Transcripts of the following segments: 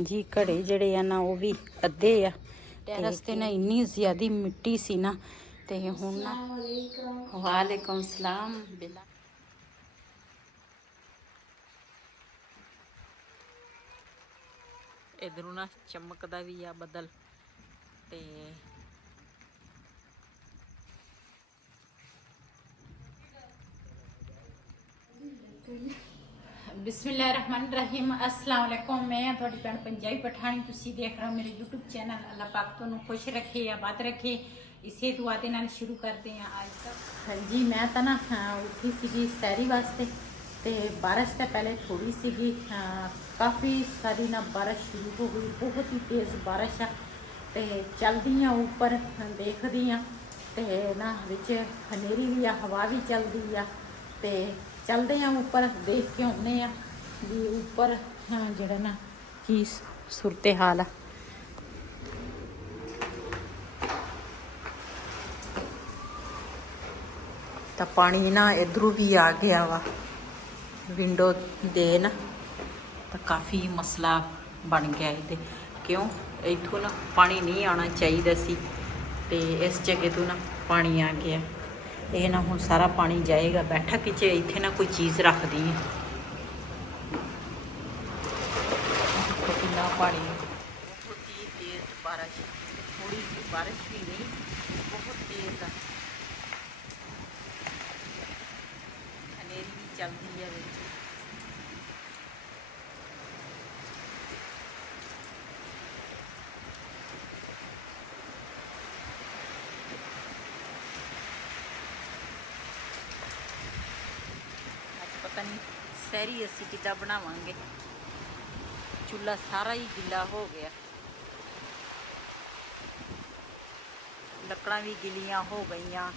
जी घड़े जड़े आ ना वो भी अद्धे आ टेरस ते ना इन्नी ज़्यादा मिट्टी सी ना ते हुण ना वालेकुम सलाम बिला इधरों ना चमकदा भी आ बदल ते बिस्मिल्लाहिर्रहमानिर्रहीम अस्सलाम वालेकुम। मैं थोड़ी भैन पंजाबी पठानी तुसी देख रहे हो मेरे यूट्यूब चैनल। अल्लाह पाक तुहानू खुश रखे आबाद रखे इसे दुआ दे नाल शुरू करते हैं आज तक। हाँ जी मैं तो ना उठी सी सैरी वास्ते ते बारिश तो पहले थोड़ी सी काफ़ी सारी ना बारिश शुरू हो गई, बहुत ही तेज़ बारिश आ ते चलदी हाँ ऊपर देखदी हाँ ते ना विच हनेरी भी आ हवा भी चलदी आ ते चलते हैं ऊपर देख के आने भी ऊपर जड़ा ना की सूरत हाल है। तो पानी ना इधरों भी आ गया वा विंडो दे ना तो काफ़ी मसला बन गया ये क्यों इथों ना पानी नहीं आना चाहिए सी ते इस जगह तो ना पानी आ गया। ये ना हुण सारा पानी जाएगा बैठक च इत्थे ना कोई चीज़ रख दी कितना पानी बहुत ही तेज़ बारिश थोड़ी सी बारिश भी नहीं बहुत तेज़ हनेरी भी चलती है विच। पता नहीं सैरी असी किद्दां बनावांगे, चूल्हा सारा ही गिला हो गया, लकड़ां भी गिलियां हो गईयां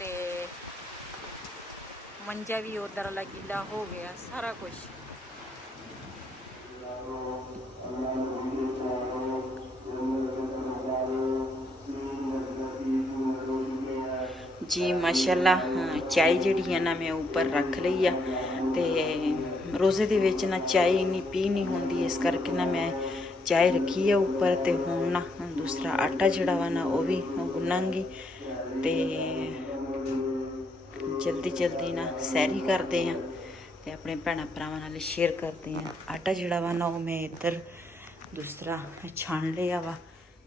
ते मंजा भी उधर वाला गिला हो गया सारा कुछ। जी माशाल्लाह चाय जिहड़ी है ना मैं ऊपर रख लई आ ते रोज़े दे विच ना चाय इन्नी पी नहीं होंदी इस करके ना मैं चाय रखी है ऊपर ते हुण ना दूसरा आटा जिहड़ा वा ना वो भी गुन्नांगी ते जल्दी जल्दी ना सैरी करते हैं ते अपने भैणां भरावां नाल शेयर करते हैं। आटा जिहड़ा वा ना वो मैं इधर दूसरा छान लिया वा।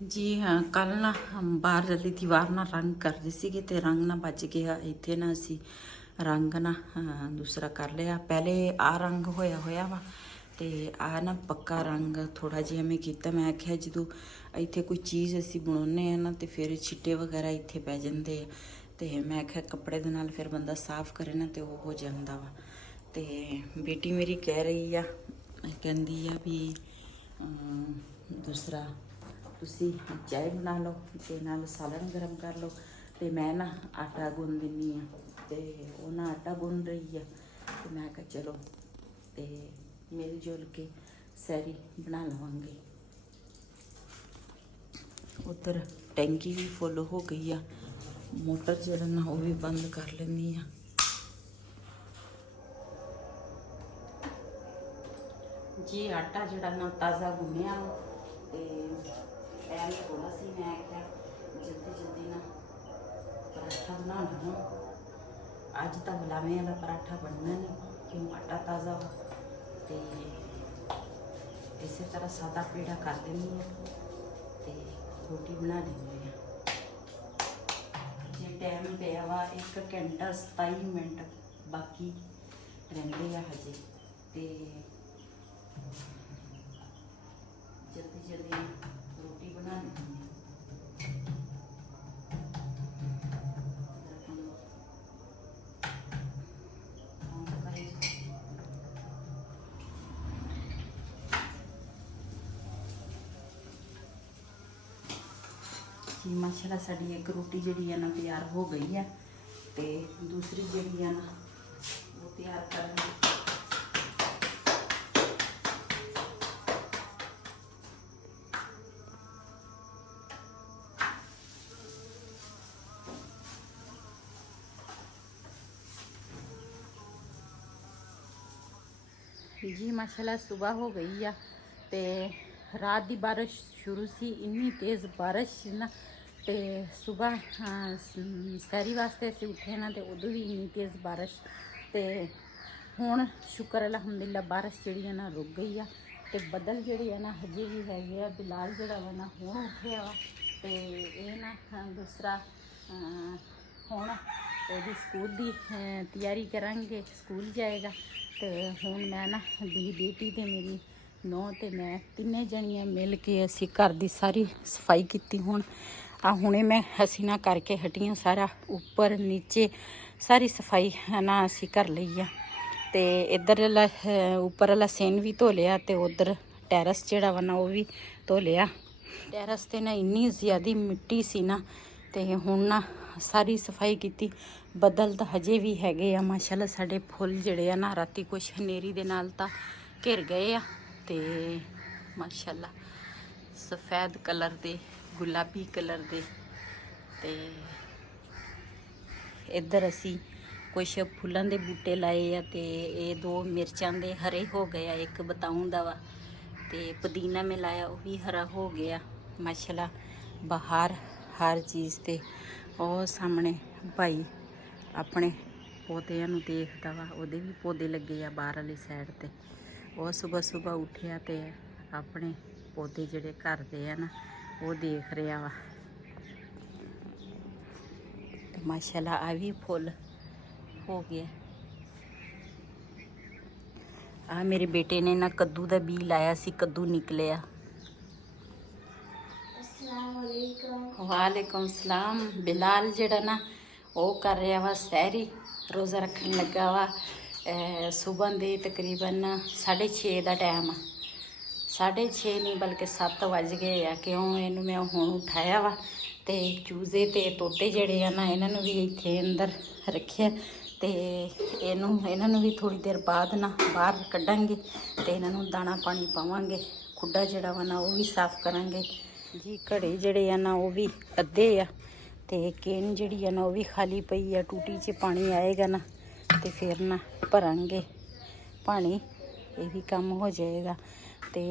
जी हाँ कल ना बाहर वाली दीवार ना रंग कर रही सी ते रंग ना बच गया इत्थे ना असी रंग ना दूसरा कर लिया। पहले आ रंग होया होया वा ते आ ना पक्का रंग थोड़ा जिहा मैं कीता। मैं आख्या जदों इत्थे कोई चीज़ असी बनाउने ना ते फिर छिट्टे वगैरह इत्थे पै जांदे ते मैं आख्या कपड़े दे नाल फिर बंदा साफ करे ना ते वो हो जांदा वा। ते बेटी मेरी कह रही आ कहंदी आ भी दूसरा तुसी चाय बना लो ते नाल सालन गर्म कर लो ते मैं ना आटा गुन दिन्नी आ ते वो ना आटा गुन रही है ते मैं कहा चलो ते मिल जुल के सैरी बना लवांगे। उधर टैंकी भी फुल हो गई आ, मोटर जरा ना वो भी बंद कर लेनी आ। जी आटा जड़ा ना ताज़ा गुन्निया ते टाइम थोड़ा सी मैं आख्या जल्दी जल्दी ना पराठा बना लवां। अज तो गुलामें वाला पराठा बनना नहीं क्यों आटा ताज़ा वा ते इस तरह सादा पेड़ा कर देनी है ते रोटी बना लेंगे। जे टाइम पिया वा 1 घंटा 27 मिनट बाकी रहिंदे आ हजे ते जल्दी जल्दी रोटी बना लेंगे। जी माशाल्लाह साड़ी एक रोटी जी है ना तैयार हो गई है तो दूसरी जी है ना वो तैयार कर जी माशाल्लाह सुबह हो गई है तो ਰਾਤ ਦੀ ਬਾਰਿਸ਼ ਸ਼ੁਰੂ ਸੀ, ਇੰਨੀ ਤੇਜ਼ ਬਾਰਿਸ਼ ਸੀ ਨਾ। ਤੇ ਸਵੇਰ ਸੈਰੀ ਵਾਸਤੇ ਅਸੀਂ ਉੱਠੇ ਨਾ ਤੇ ਉਦੋਂ ਵੀ ਇੰਨੀ ਤੇਜ਼ ਬਾਰਿਸ਼। ਤੇ ਹੁਣ ਸ਼ੁਕਰ ਅਲਹਮਦੁਲਿਲਾ ਬਾਰਿਸ਼ ਜਿਹੜੀ ਹੈ ਨਾ ਰੁਕ ਗਈ ਆ। ਤੇ ਬੱਦਲ ਜਿਹੜੇ ਆ ਨਾ ਹਜੇ ਵੀ ਹੈਗੇ ਆ। ਬਿਲਾਲ ਜਿਹੜਾ ਵਾ ਨਾ ਹੁਣ ਉੱਠਿਆ ਵਾ ਤੇ ਇਹ ਨਾ ਦੂਸਰਾ ਹੁਣ ਉਹਦੀ ਸਕੂਲ ਦੀ ਤਿਆਰੀ ਕਰਾਂਗੇ, ਸਕੂਲ ਜਾਏਗਾ। ਤੇ ਹੁਣ ਮੈਂ ਨਾ ਮੇਰੀ ਬੇਟੀ ਤੇ ਮੇਰੀ ਨੂੰਹ ਤੇ ਮੈਂ ਤਿੰਨੇ ਜਣੀਆਂ ਮਿਲ ਕੇ ਅਸੀਂ ਘਰ ਦੀ ਸਾਰੀ ਸਫਾਈ ਕੀਤੀ। ਹੁਣ ਹੁਣੇ ਮੈਂ ਅਸੀਂ ਨਾ ਕਰਕੇ ਹਟੀਆਂ, ਸਾਰਾ ਉੱਪਰ ਨੀਚੇ ਸਾਰੀ ਸਫਾਈ ਨਾ ਅਸੀਂ ਕਰ ਲਈ ਆ। ਤੇ ਇੱਧਰ ਉੱਪਰ ਵਾਲਾ ਸੀਨ ਵੀ ਧੋ ਲਿਆ ਤੇ ਉੱਧਰ ਟੈਰਸ ਜਿਹੜਾ ਵਾ ਨਾ ਉਹ ਵੀ ਧੋ ਲਿਆ। ਟੈਰਸ ਤੇ ਨਾ ਇੰਨੀ ਜ਼ਿਆਦਾ ਮਿੱਟੀ ਸੀ ਨਾ ਤੇ ਹੁਣ ਨਾ ਸਾਰੀ ਸਫਾਈ ਕੀਤੀ। ਬੱਦਲ ਤਾਂ ਹਜੇ ਵੀ ਹੈਗੇ ਆ ਮਾਸ਼ਾਅੱਲਾ। ਸਾਡੇ ਫੁੱਲ ਜਿਹੜੇ ਆ ਨਾ ਰਾਤੀ ਕੁਛ ਹਨੇਰੀ ਦੇ ਨਾਲ ਤਾਂ ਘਿਰ ਗਏ ਆ ਤੇ ਮਾਸ਼ਾਅੱਲਾ ਸਫੈਦ ਕਲਰ ਦੇ, ਗੁਲਾਬੀ ਕਲਰ ਦੇ। ਤੇ ਇੱਧਰ ਅਸੀਂ ਕੁਛ ਫੁੱਲਾਂ ਦੇ ਬੂਟੇ ਲਾਏ ਆ ਤੇ ਇਹ 2 ਮਿਰਚਾਂ ਦੇ ਹਰੇ ਹੋ ਗਏ ਆ, ਇੱਕ ਬਤਾਊਂ ਦਾ ਵਾ ਤੇ ਪੁਦੀਨਾ ਮੈਂ ਲਾਇਆ ਉਹ ਵੀ ਹਰਾ ਹੋ ਗਿਆ ਮਾਸ਼ਾਅੱਲਾ। ਬਾਹਰ ਹਰ ਚੀਜ਼ ਤੇ ਉਹ ਸਾਹਮਣੇ ਭਾਈ ਆਪਣੇ ਪੌਦਿਆਂ ਨੂੰ ਦੇਖਦਾ ਵਾ, ਉਹਦੇ ਵੀ ਪੌਦੇ ਲੱਗੇ ਆ ਬਾਹਰ ਵਾਲੀ ਸਾਈਡ ਤੇ। ਉਹ ਸੁਬਹ ਉੱਠਿਆ ਤੇ ਆਪਣੇ ਪੌਦੇ ਜਿਹੜੇ ਘਰ ਦੇ ਆ ਨਾ ਉਹ ਦੇਖ ਰਿਹਾ ਵਾ। ਤੇ ਮਾਸ਼ਾਅੱਲਾ ਆ ਵੀ ਫੁੱਲ ਹੋ ਗਿਆ। ਆ ਮੇਰੇ ਬੇਟੇ ਨੇ ਨਾ ਕੱਦੂ ਦਾ ਬੀ ਲਾਇਆ ਸੀ, ਕੱਦੂ ਨਿਕਲਿਆ। ਵਾਲੇਕੁਮ ਸਲਾਮ। ਬਿਲਾਲ ਜਿਹੜਾ ਨਾ ਉਹ ਕਰ ਰਿਹਾ ਵਾ ਸਹਿਰੀ, ਰੋਜ਼ਾ ਰੱਖਣ ਲੱਗਾ ਵਾ। ਸੁਬਹ ਦੇ ਤਕਰੀਬਨ 6:30 ਦਾ ਟਾਈਮ ਆ। 6:30 ਨਹੀਂ ਬਲਕਿ 7 ਵੱਜ ਗਏ ਆ। ਕਿਉਂ ਇਹਨੂੰ ਮੈਂ ਹੁਣ ਉਠਾਇਆ ਵਾ ਤੇ ਚੂਜ਼ੇ ਤੇ ਤੋਤੇ ਜਿਹੜੇ ਆ ਨਾ ਇਹਨਾਂ ਨੂੰ ਵੀ ਇੱਥੇ ਅੰਦਰ ਰੱਖਿਆ ਤੇ ਇਹਨਾਂ ਨੂੰ ਵੀ ਥੋੜੀ ਦੇਰ ਬਾਅਦ ਨਾ ਬਾਹਰ ਕੱਢਾਂਗੇ ਤੇ ਇਹਨਾਂ ਨੂੰ ਦਾਣਾ ਪਾਣੀ ਪਾਵਾਂਗੇ। ਖੁੱਡਾ ਜਿਹੜਾ ਵਾ ਨਾ ਉਹ ਵੀ ਸਾਫ਼ ਕਰਾਂਗੇ ਜੀ। ਘੜੇ ਜਿਹੜੇ ਆ ਨਾ ਉਹ ਵੀ ਅੱਧੇ ਆ ਤੇ ਕੇਨ ਜਿਹੜੀ ਆ ਨਾ ਉਹ ਵੀ ਖਾਲੀ ਪਈ ਆ। ਟੂਟੀ 'ਚ ਪਾਣੀ ਆਏਗਾ ਨਾ ਤੇ ਫਿਰ ਨਾ ਭਰਾਂਗੇ ਪਾਣੀ, ਇਹ ਵੀ ਕੰਮ ਹੋ ਜਾਏਗਾ। ਤੇ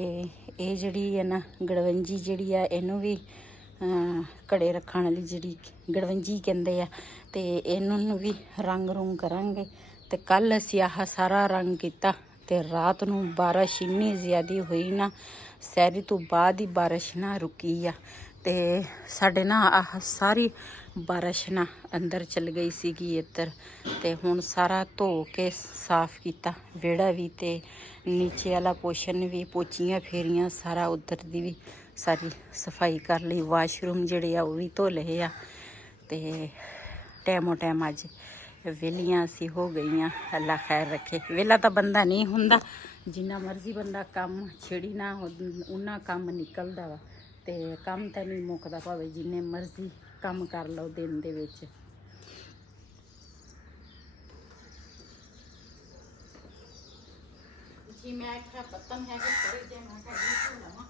ਇਹ ਜਿਹੜੀ ਆ ਨਾ ਗੜਵੰਜੀ ਜਿਹੜੀ ਆ ਇਹਨੂੰ ਵੀ ਘੜੇ ਰੱਖਣ ਵਾਲੀ ਜਿਹੜੀ ਗੜਵੰਜੀ ਕਹਿੰਦੇ ਆ ਤੇ ਇਹਨਾਂ ਨੂੰ ਵੀ ਰੰਗ ਰੂੰਗ ਕਰਾਂਗੇ। ਤੇ ਕੱਲ ਅਸੀਂ ਆਹ ਸਾਰਾ ਰੰਗ ਕੀਤਾ ਤੇ ਰਾਤ ਨੂੰ ਬਾਰਿਸ਼ ਇੰਨੀ ਜ਼ਿਆਦਾ ਹੋਈ ਨਾ, ਸੈਰੀ ਤੋਂ ਬਾਅਦ ਹੀ ਬਾਰਿਸ਼ ਨਾ ਰੁਕੀ ਆ। ਤੇ ਸਾਡੇ ਨਾ ਆਹ ਸਾਰੀ ਬਾਰਿਸ਼ ਨਾ ਅੰਦਰ ਚਲ ਗਈ ਸੀਗੀ ਇੱਧਰ। ਤੇ ਹੁਣ ਸਾਰਾ ਧੋ ਕੇ ਸਾਫ਼ ਕੀਤਾ, ਵਿਹੜਾ ਵੀ ਤੇ ਨੀਚੇ ਵਾਲਾ ਪੋਸ਼ਨ ਵੀ, ਪੋਚੀਆਂ ਫੇਰੀਆਂ, ਸਾਰਾ ਉੱਧਰ ਦੀ ਵੀ ਸਾਰੀ ਸਫਾਈ ਕਰ ਲਈ। ਵਾਸ਼ਰੂਮ ਜਿਹੜੇ ਆ ਉਹ ਵੀ ਧੋ ਲਏ ਆ। ਤੇ ਟੈਮੋ ਟੈਮ ਅੱਜ ਵਿਹਲੀਆਂ ਅਸੀਂ ਹੋ ਗਈਆਂ। ਅੱਲਾ ਖੈਰ ਰੱਖੇ। ਵਿਹਲਾ ਤਾਂ ਬੰਦਾ ਨਹੀਂ ਹੁੰਦਾ, ਜਿੰਨਾ ਮਰਜ਼ੀ ਬੰਦਾ ਕੰਮ ਛੇੜੀ ਨਾ ਉਹਨਾਂ ਕੰਮ ਨਿਕਲਦਾ ਵਾ। ਤੇ ਕੰਮ ਤਾਂ ਨਹੀਂ ਮੁੱਕਦਾ ਭਾਵੇਂ ਜਿੰਨੇ ਮਰਜ਼ੀ ਕੰਮ ਕਰ ਲਓ ਦਿਨ ਦੇ ਵਿੱਚ। ਜੀ ਮੈਂ ਇੱਕ ਪੱਤਨ ਹੈ ਕਿ ਥੋੜੇ ਜਿਹੇ ਮੈਂ ਕਰ ਲਵਾਂ।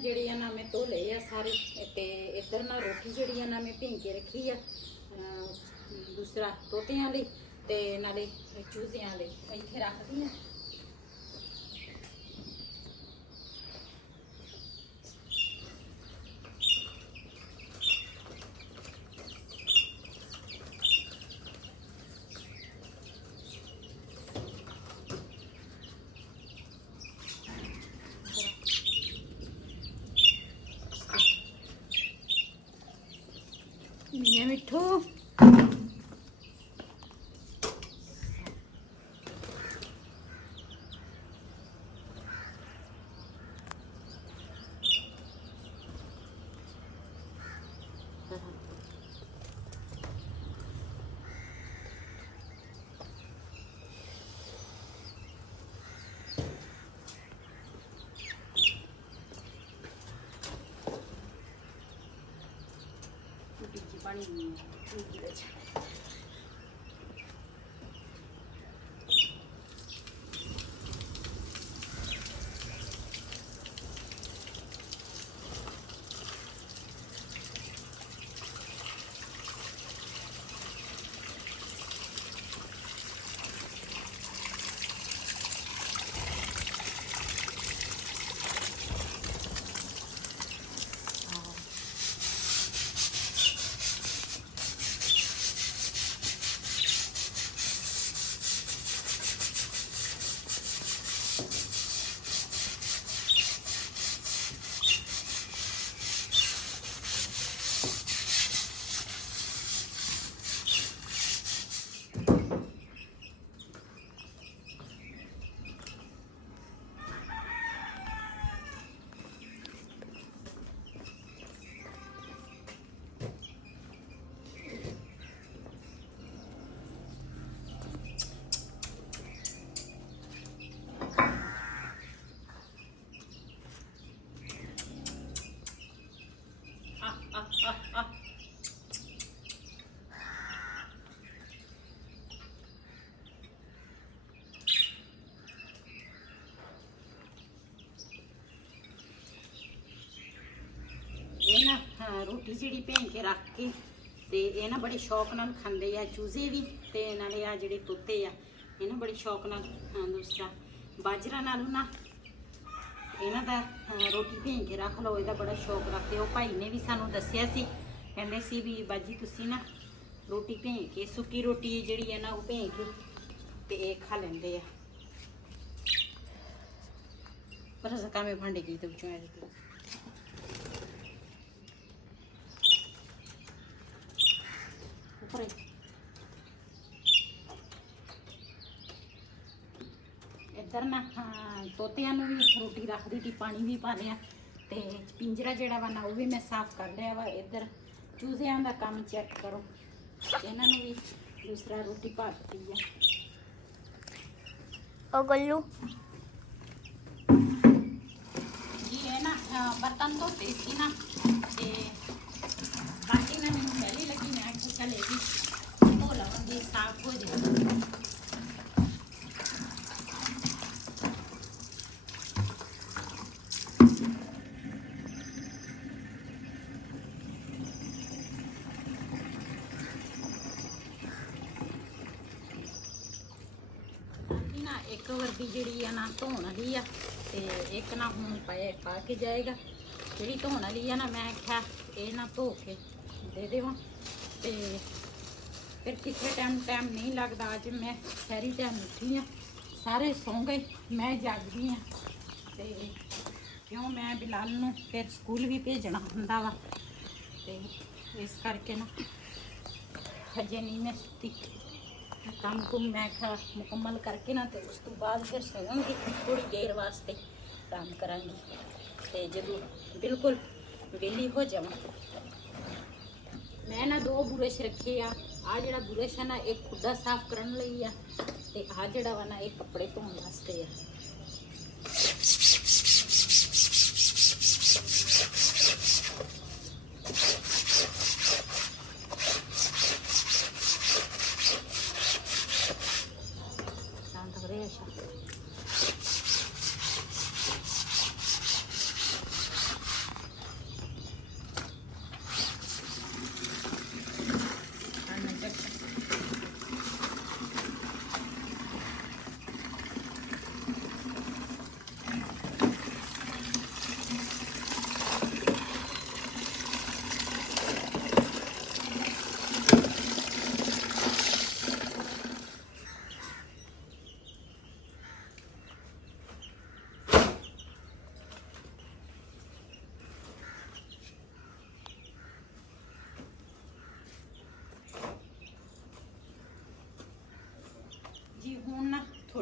ਜਿਹੜੇ ਆ ਨਾ ਮੈਂ ਧੋ ਲਏ ਆ ਸਾਰੇ ਤੇ ਇੱਧਰ ਨਾ ਰੋਟੀ ਜਿਹੜੀ ਆ ਨਾ ਮੈਂ ਭਿੰਨ ਕੇ ਰੱਖੀ ਆ ਦੂਸਰਾ ਤੋਤਿਆਂ ਲਈ ਤੇ ਨਾਲੇ ਚੂਜ਼ਿਆਂ ਲਈ ਇੱਥੇ ਰੱਖਦੀ ਆ। ये मिठू पानी रोटी जी भें के रख के ते ये ना बड़े शौक नाल खांदे आ चूजे भी ते नाले आ जिहड़े तोते आ ये ना बड़े शौक नाल दूसरा बाजरा नालों ना इन्हां दा रोटी भें के रख लो इहदा बड़ा शौक रखते। वो भाई ने भी सानू दस्सिया सी कहंदे सी भी बाजी तुसीं ना रोटी भें के सुक्की रोटी जिहड़ी है ना वो भें के ते खा लैंदे आ। पर सका में भांडे की तो चुआ इधर ना तोतियां भी रोटी रख दी थी, पानी भी पा लिया ते पिंजरा जेड़ा वा ना वो भी मैं साफ कर लिया वा। इधर चूजियां दा काम चेक करो, इन्हां नूं भी दूसरा रोटी पा दी है। ओ गल्लू जी है ना बर्तन धोते सी ना ते बाकी ना मैनूं पहले लगी मैं चलेगी धो लवांगी साफ हो जाएगा। एक वर्दी जी ना धोन वाली आ ते एक ना हूँ पा के जाएगा। जी धोन वाली है ना मैं आख्या ये ना धो के दे देव ते फिर कितने टाइम नहीं लगता। अज मैं शहरी टाइम उठी हाँ, सारे सौ गए, मैं जागदी हाँ ते क्यों मैं बिलाल नूं फिर स्कूल भी भेजना हुंदा वा ते इस करके ना हजे नहीं मैं सुती। काम कुम मैं मुकम्मल करके ना तो उस तो बाद फिर सोऊंगी थोड़ी देर वास्ते आराम करांगी ते जदों बिल्कुल वेली हो जावां। मैं ना 2 बुरश रखे आ जिहड़ा बुरश है ना एक खुदा साफ करन लई आ ते आ जिहड़ा वा ना एक कपड़े धोण वास्ते आ।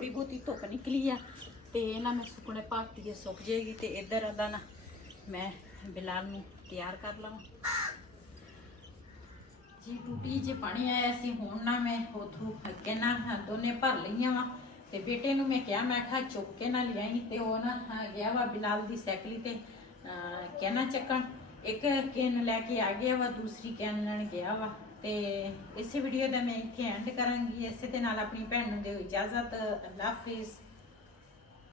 ਥੋੜੀ ਬਹੁਤੀ ਧੁੱਪ ਨਿਕਲੀ ਆ ਤੇ ਇਹਨਾਂ ਮੈਂ ਸੁੱਕਣੇ ਪਾਤੀ ਸੁੱਕ ਜਾਏਗੀ ਤੇ ਇੱਧਰ ਅੱਲਾ ਨਾ ਮੈਂ ਬਿਲਾਲ ਨੂੰ ਤਿਆਰ ਕਰ ਲਵਾਂ ਜੀ। ਟੂਟੀ 'ਚ ਪਾਣੀ ਆਇਆ ਸੀ, ਹੁਣ ਨਾ ਮੈਂ ਉਥੋਂ ਅੱਗੇ ਨਾ ਦੋਨੇ ਭਰ ਲਈਆਂ ਵਾ ਤੇ ਬੇਟੇ ਨੂੰ ਮੈਂ ਕਿਹਾ ਮੈਂ ਕਿਹਾ ਚੁੱਕ ਕੇ ਨਾ ਲਿਆਈ ਤੇ ਉਹ ਨਾ ਗਿਆ ਵਾ ਬਿਲਾਲ ਦੀ ਸਾਈਕਲੀ ਤੇ ਕਹਿਣਾ ਚੱਕਣ। ਇੱਕ ਕੈਨ ਲੈ ਕੇ ਆ ਗਿਆ ਵਾ, ਦੂਸਰੀ ਕੈਨ ਲੈਣ ਗਿਆ ਵਾ। ਤੇ ਇਸੇ ਵੀਡੀਓ ਦਾ ਮੈਂ ਇੱਥੇ ਐਂਡ ਕਰਾਂਗੀ। ਇਸੇ ਦੇ ਨਾਲ ਆਪਣੀ ਭੈਣ ਨੂੰ ਦਿਓ ਇਜਾਜ਼ਤ। ਅੱਲਾ ਹਾਫਿਜ਼।